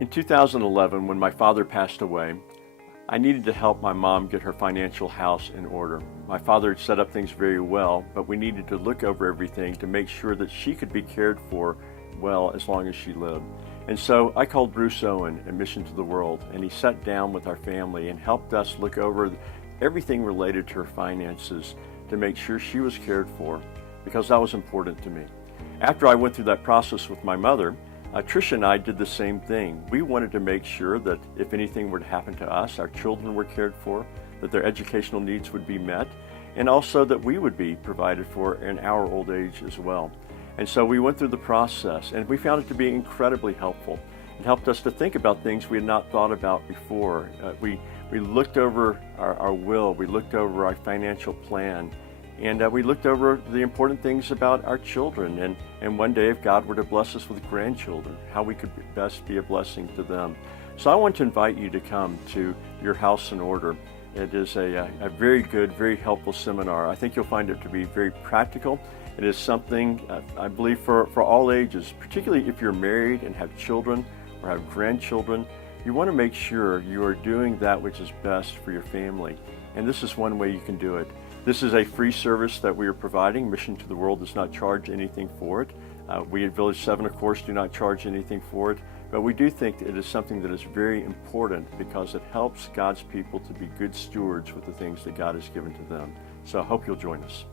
In 2011, when my father passed away, I needed to help my mom get her financial house in order. My father had set up things very well, but we needed to look over everything to make sure that she could be cared for well as long as she lived. And so I called Bruce Owen at Mission to the World, and he sat down with our family and helped us look over everything related to her finances to make sure she was cared for, because that was important to me. After I went through that process with my mother, Tricia and I did the same thing. We wanted to make sure that if anything were to happen to us, our children were cared for, that their educational needs would be met, and also that we would be provided for in our old age as well. And so we went through the process, and we found it to be incredibly helpful. It helped us to think about things we had not thought about before. We looked over our will, we looked over our financial plan, and we looked over the important things about our children, and one day if God were to bless us with grandchildren, how we could best be a blessing to them. So I want to invite you to come to Your House in Order. It is a very good, very helpful seminar. I think you'll find it to be very practical. It is something, I believe, for all ages, particularly if you're married and have children or have grandchildren. You want to make sure you are doing that which is best for your family. And this is one way you can do it. This is a free service that we are providing. Mission to the World does not charge anything for it. We at Village 7, of course, do not charge anything for it. But we do think that it is something that is very important because it helps God's people to be good stewards with the things that God has given to them. So I hope you'll join us.